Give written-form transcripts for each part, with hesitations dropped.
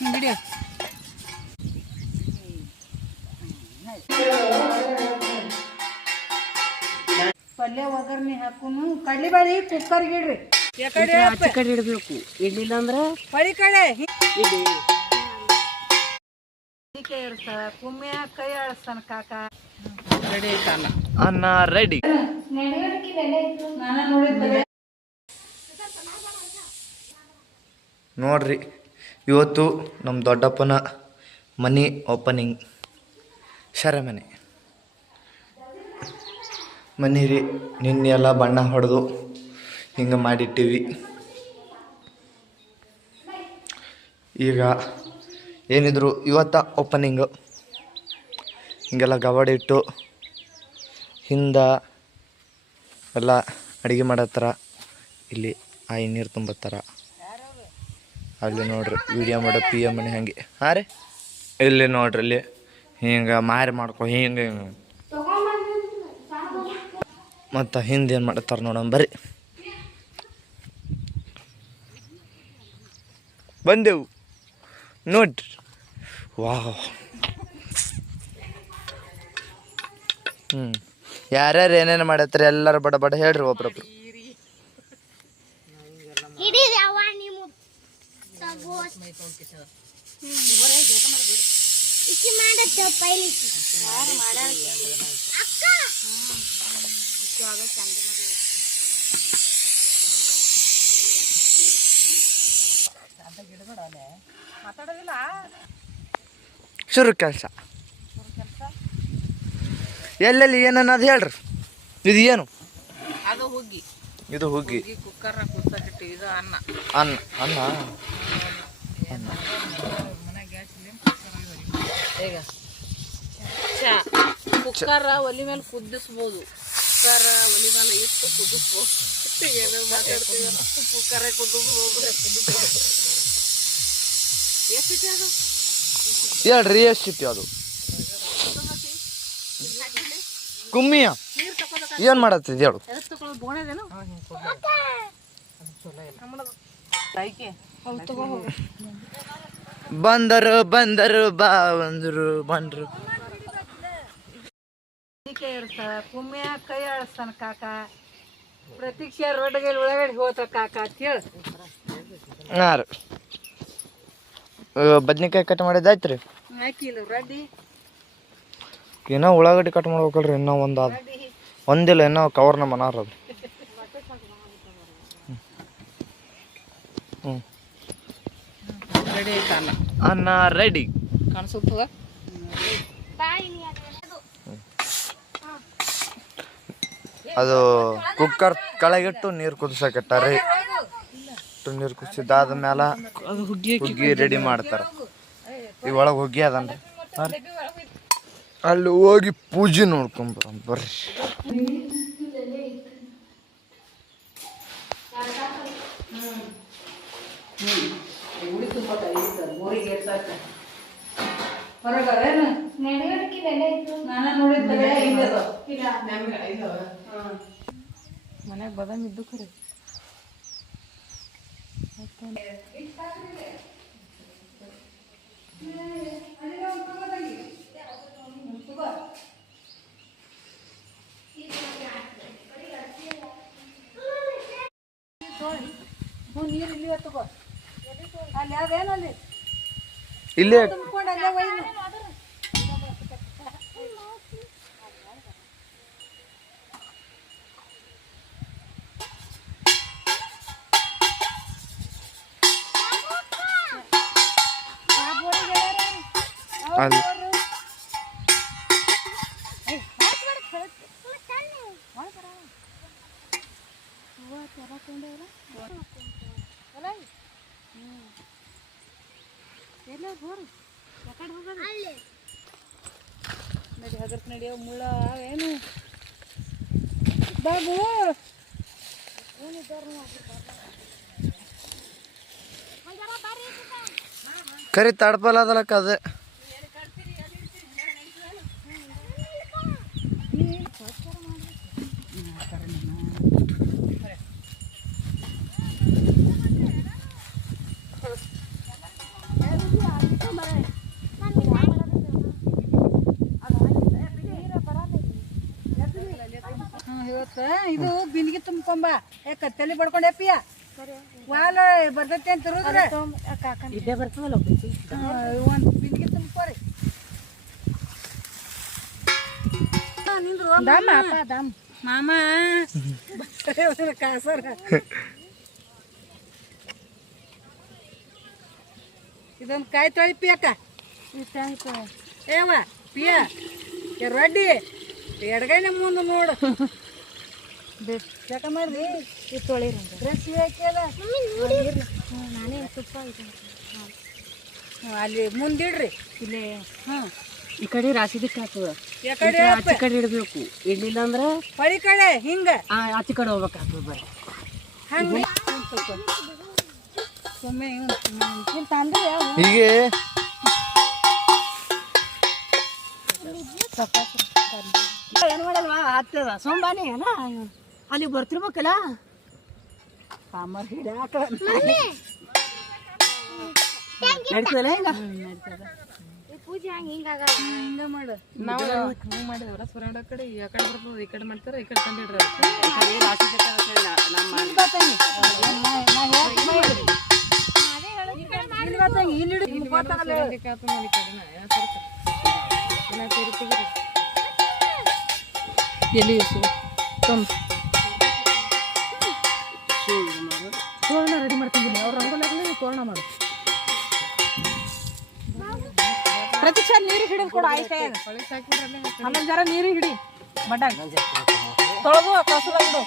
ಹಿಡಿಯ ಪಲ್ಯ ಒಗ್ಗರ್ನಿ ಹಾಕುನು ಕಡ್ಲಿ ಬೇಳೆ ಕುಕ್ಕರ್ಗೆ ಇಡ್ರಿ ಆಚೆ ಕಡೆ ಇಡಬೇಕು. ಇಡ್ಲಿಲ್ಲ ಅಂದ್ರೆ ಹೊಳಿ ಕಡೆ ಇಡಿ. ಕೈ ಇಡ್ತಾಳ ಕುಮ್ಮೆ ಕೈ ಆಡಿಸ್ತಾನ ಕಾಕ. ರೆಡಿ ಐತಲ್ಲ ಅನ್ನ ರೆಡಿ. ನಾನು ನೋಡಿದ್ದೆ ನೋಡ್ರಿ, ಇವತ್ತು ನಮ್ಮ ದೊಡ್ಡಪ್ಪನ ಮನೆ ಓಪನಿಂಗ್. ಶರಮನೆ ಮನೆ ರೀ. ನಿನ್ನೆ ಎಲ್ಲ ಬಣ್ಣ ಹೊಡೆದು ಹಿಂಗೆ ಮಾಡಿಟ್ಟಿವಿ. ಈಗ ಏನಿದ್ರು ಇವತ್ತ ಓಪನಿಂಗು. ಹಿಂಗೆಲ್ಲ ಗವಾಡಿ ಇಟ್ಟು ಹಿಂದೆ ಎಲ್ಲ ಅಡುಗೆ ಮಾಡತ್ತಾರ. ಇಲ್ಲಿ ಆಯಿ ನೀರು ತುಂಬತ್ತಾರ. ಅಲ್ಲಿ ನೋಡ್ರಿ ವಿಡಿಯೋ ಮಾಡೋ ಪಿ ಎಮ್ ಮನೆ ಹಂಗೆ. ಹಾಂ ರೀ, ಇಲ್ಲಿ ನೋಡ್ರಿ ಇಲ್ಲಿ ಹಿಂಗೆ ಮಾರಿ ಮಾಡ್ಕೊ ಹಿಂಗೆ ಮತ್ತು ಹಿಂದೆ ಏನು ಮಾಡತ್ತಾರ ನೋಡೋಣ ಬರ್ರಿ. ಬಂದೆವು ನೋಡ್ರಿ. ವಾಹ್. ಯಾರ್ಯಾರು ಏನೇನು ಮಾಡತ್ತಾರೆ ಎಲ್ಲರೂ ಬಡ ಬಡ ಹೇಳ್ರಿ ಒಬ್ರೊಬ್ರು. ಶುರು ಕೆಲಸ ಎಲ್ಲೆಲ್ಲಿ ಏನನ್ನೋದು ಹೇಳ್ರಿ. ಇದು ಏನು? ಅದು ಹುಗ್ಗಿ. ಇದು ಹುಗ್ಗಿ. ಕುಕ್ಕರ್ ಕುದಿಸಕ್ಕಿಟ್ಟು ಇದು ಅನ್ನ. ಅನ್ನ ಅನ್ನ ಈಗ ಚಾ ಕುಕ್ಕರ್ ಒಲಿ ಮೇಲೆ ಕುದಿಸ್ಬೋದು. ಕುಕ್ಕರ್ ಒಲಿ ಮೇಲೆ ಇಟ್ಟು ಕುದಿಸ್ಬೋದು. ಮಾತಾಡ್ತೀವಿ ಕುಕ್ಕರೇ ಕುದಿಸ್ಬೋದು. ಎಷ್ಟು ಅದು ಹೇಳ್ರಿ, ಎಷ್ಟು ಸಿಟ್ಟಿ ಅದು ಕುಮ್ಮಿಯ ಏನು ಮಾಡತ್ತಿದ್ ಹೇಳು. ಬಂದರು ಬಂದರು ಬಾ ಬಂದರು ಬಂದರು. ಕೈ ಇಡ್ತಾಳ ಕುಮ್ಮೆ ಕೈ ಆಡಿಸ್ತಾನ ಕಾಕ. ಪ್ರತೀಕ್ಷೆ ರೋಡ್ಗೆ ಒಳಗಡೆ ಹೋತ ಕಾಕ ಅಂತ ಹೇಳಿ. ಹಾಂ ರೀ, ಬದ್ನಿಕಾಯಿ ಕಟ್ ಮಾಡಿದ್ದಾಯ್ತು ರೀ. ಹಾಕಿಲ್ಲ ರಡ್ಡಿ ಇನ್ನೂ ಉಳ್ಳಾಗಡ್ಡಿ ಕಟ್ ಮಾಡ್ಬೇಕಲ್ರಿ. ಇನ್ನೂ ಒಂದಿಲ್ಲ, ಇನ್ನೂ ಕವರ್ನ ಮನಾರ ಅದು. ಹ್ಞೂ ರೆಡಿ ಐತಲ್ಲ ಅನ್ನ ರೆಡಿ ಕಾಣಿಸುತ್ತದ. ಅದು ಕುಕ್ಕರ್ ಕೆಳಗಿಟ್ಟು ನೀರು ಕುದಿಸಕಟ್ಟಾರಿ. ನೀರು ಕುದಿಸಿದ್ದಾದ ಮೇಲೆ ಹುಗ್ಗಿ ರೆಡಿ ಮಾಡ್ತಾರೆ. ಈ ಒಳಗೆ ಹುಗ್ಗಿ ಅದನ್ರಿ. ಅಲ್ಲಿ ಹೋಗಿ ಪೂಜೆ ನೋಡ್ಕೊಂಬರ ಬರ್ರಿ. ಮನ್ಯಾಗ ಬದಾಮ್ ಇದ್ದು ಖರೆ ನೀರು ಇಲ್ಲಿ ತಗೋ. ಅಲ್ಲಿ ಅದೇನಲ್ಲಿ ಇಲ್ಲೇ ತುಂಬಿಕೊಂಡು ಅಲ್ಲೇ ಒಯ್ದು ಅಲ್ಲಿ ನಡಿ ಹಗರ್ಕ್ ನಡಿಯೋ ಮುಳ್ಳ ಏನು ಬಾಬು ಕರಿ ತಡಪಲ್ಲ ಅದಲಕ್ಕ ಅದೇ. ಇದು ಬಿಂದಿಗೆ ತುಂಬ್ಕೊಂಬ ಯಾಕ ತಲೆ ಬಡ್ಕೊಂಡೆ ಪಿಯ ವಾಲ ಬರ್ತೈತಿ ಅಂತ ರುದ್ರ ಇಲ್ಲೇ ಬರ್ತದಲ್ಲ ಒಂದು ಬಿಂದಿಗೆ ತುಂಬ್ಕೋರಿ ನಿಂದ್ರು ಮಾಮ ಕಾಸರ ಇದೊಂದು ಕಾಯಿ ತೊಳಿ ಪಿಯಕ್ಕ ಏವ ಪಿಯ ರೊಡ್ಡಿ ಎಡಗೈನ ಮುಂದೆ ನೋಡು ಯಾಕ ಮಾಡ್ರಿ ಇದು ತೊಳಿರಿ ಡ್ರೆಸ್ ಹಾಕಿಲ್ಲ ನಾನೇ ತುಪ್ಪ ಅಲ್ಲಿ ಮುಂದಿಡ್ರಿ ಇಲ್ಲೇ ಹಾಂ ಈ ಕಡೆ ರಾಸಿದಕ್ಕೆ ಆಗ್ತದ ಯಾಕಡೆ ಆಚೆ ಕಡೆ ಇಡಬೇಕು ಇಡ್ಲಿಲ್ಲ ಅಂದ್ರೆ ಹೊಳಿ ಕಡೆ ಹಿಂಗ ಆಚೆ ಕಡೆ ಹೋಗ್ಬೇಕಾಗ್ತದ ಬರ್ರಿ ಹಂಗೆ ಸುಮ್ಮನೆ ತಂದ್ರೆ ಹೀಗೆ ಏನು ಮಾಡಲ್ವಾ ಹತ್ತದ ಸೋಂಬಾನಿ ಅಲ್ಲ ಅಲ್ಲಿ ಬರ್ತಿರ್ಬೇಕಲ್ಲ ಸಾಂಬಾರು ಹಿಡಿಯಾಕ ನಡೀತದಲ್ಲ ಈಗ ಪೂಜೆ ಹಿಂಗ ಮಾಡು ನಾವು ಹಂಗೆ ಮಾಡಿದವಲ್ಲ ಸುರಾಡ ಕಡೆ ಆ ಕಡೆ ಬರ್ತದೆ ಈ ಕಡೆ ಮಾಡ್ತಾರೆ ಈ ಕಡೆ ತಂದಿಡ್ರಿ ರಾಸಿದಕ್ಕೆ ಎಲ್ಲಿ ತೋರಣ ರೆಡಿ ಮಾಡ್ತೀನಿ ಅವ್ರು ರಂಗೋಲಿ ತೋರಣ ಮಾಡು ಪ್ರತೀಕ್ಷ ನೀರಿಗೆ ಹಿಡಿದು ಕೊಡು ಆಯ್ತಾ ಆಮೇಲೆ ಜರ ನೀರಿಗೆ ಹಿಡಿ ಬಡ್ಡಾಗ ತೊಳೆದು ಕಸರ ಇಡು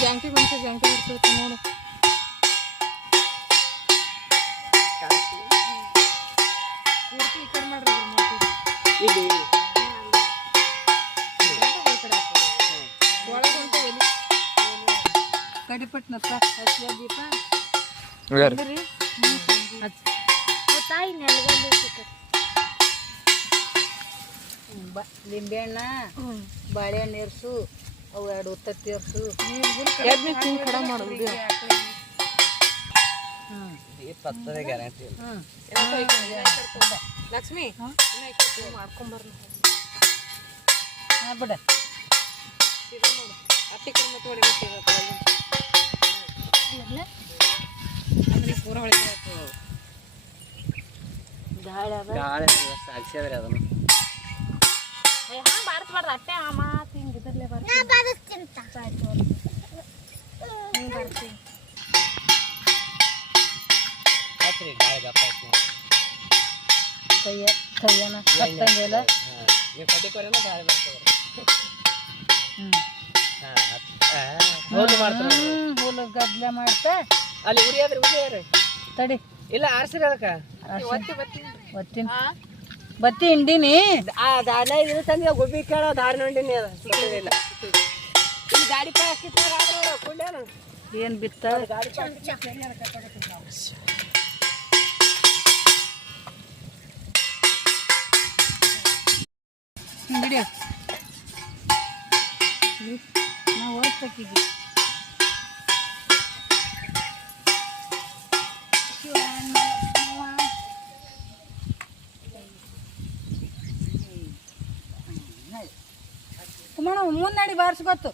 ಜಾಂಟಿ ಬಂತ ಜಾಂಟಿ ಬರ್ತೈತೆ ನೋಡು ಈ ಕಡೆ ಮಾಡ್ರಿ ಒಳಗಂಟು ಎಲ್ಲಿ ಕಡಿಪಟ್ನಪ್ಪ ಹಸಿದ ದೀಪ ತಾಯಿ ನೆಲಗಲ್ಲು ಲಿಂಬೆಹಣ್ಣ ಬಾಳೆಹಣ್ಣು ಏರ್ಸು ಅವು ಎರಡು ಉತ್ತತ್ತಿ ಏರ್ಸು ಕಡ ಮಾಡೋದು ಲಕ್ಷ್ಮಿ ಮಾಡ್ಕೊಂಬರ್ನ ಬಿಡ ಅತ್ತಿ ಕಡೆ ಮತ್ತೆ ಹೊಡಿಬೇಕು ಪೂರ ಹೊಳಿಬೇಕು ಬಾರಿಸ್ಬಾರ್ದು ಅಟ್ಟೆ ಆ ಮಾತು ಹಿಂಗಿದ್ರಲ್ಲೇ ಬರ್ತೀನಿ ಕೈಯನ ಹತ್ತಂಗೆಲ್ಲ ಹುಲ್ಲು ಗದ್ಲೆ ಮಾಡ್ತಾ ಅಲ್ಲಿ ಉರಿ ಆದ್ರೆ ಉರಿ ತಡಿ ಇಲ್ಲ ಆರ್ಸಿರ ಅದಕ್ಕೆ ಒತ್ತಿನ ಬತ್ತಿ ಹಿಂಡಿನಿ ದಾನ ಇದು ತಂದು ಗುಬ್ಬಿ ಕೇಳೋ ದಾರಿ ನೋಡಿನಿ ಅದು ಸಿಕ್ಕಿಲ್ಲ ಇಲ್ಲಿ ಗಾಡಿ ಪಾಯ ಹಾಕಿತ್ತು ಏನು ಬಿತ್ತ ಗಾಡಿ ಹಿಡಿಯ ನಾವು ಓದ್ಬೇಕಿದ್ವಿ ಕುಮಾರ ಮುನ್ನಡಿ ಬಾರಿಸ್ಕೊತ್ತು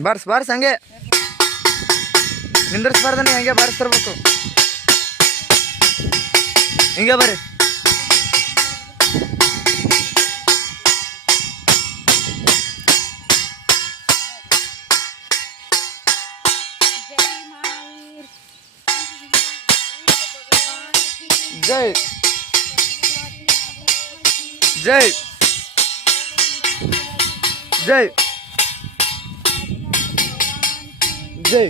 ಬಾರ್ಸ್ ಬಾರ್ಸ್ ಹಂಗೆ ನಿಂದ್ರಿಸ್ಬಾರ್ದ ನೀವು ಹಂಗೆ ಬಾರಿಸ್ತಿರ್ಬೇಕು ಹಿಂಗೆ ಬರ್ರಿ ಜೈ ಜೈ ಜೈ ಜೈ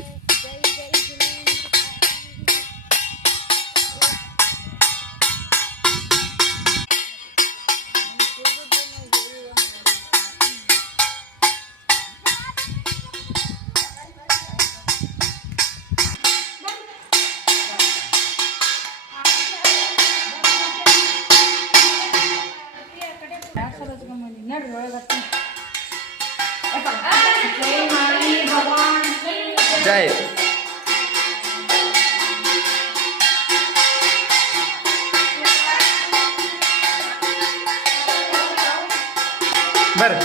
ಜೈ ಬರ್ರಿ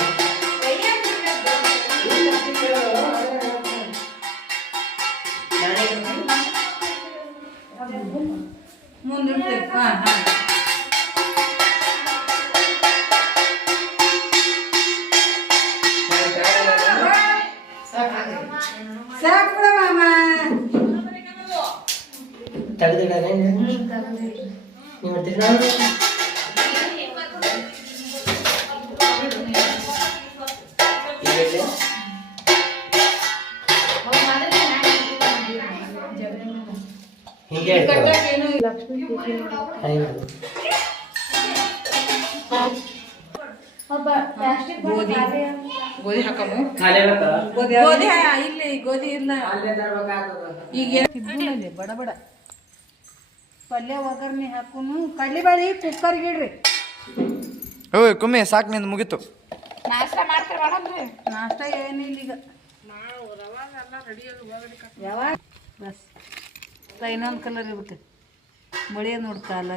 ಮುಂದಿಡ್ತೇವೆ. ಹಾಂ ಹಾಂ ಸಾಕು ಬಿಡ ಮಾಮ. ಕಟ್ಟಕ್ಕೇನು ಇಲ್ಲ. ಗೋಧಿ ಹಾಕము ಗೋಧಿ ಇಲ್ಲಿ ಗೋಧಿ ಇಲ್ಲ ಈಗ ಬಡ ಬಡ ಪಲ್ಯ ಒಗ್ಗರ್ಣೆ ಹಾಕುನು. ಕಡ್ಲಿಬೇಳಿ ಕುಕ್ಕರ್ಗೆ ಇಡ್ರಿ. ಓಯ್ ಕುಮ್ಮಿ ಸಾಕು ನಿಂದು ಮುಗೀತು. ನಾಷ್ಟ ಮಾಡ್ತಾರೆ ಮಾಡಮ್ರಿ. ನಾಷ್ಟ ಏನಿಲ್ಲ ಈಗ. ಯಾವಾಗ ಬಸ್ ಇನ್ನೊಂದು ಕಲರ್ ಇರ್ಬೇಕು. ಬಳಿಯೋದು ನೋಡಿ ಕಾಲ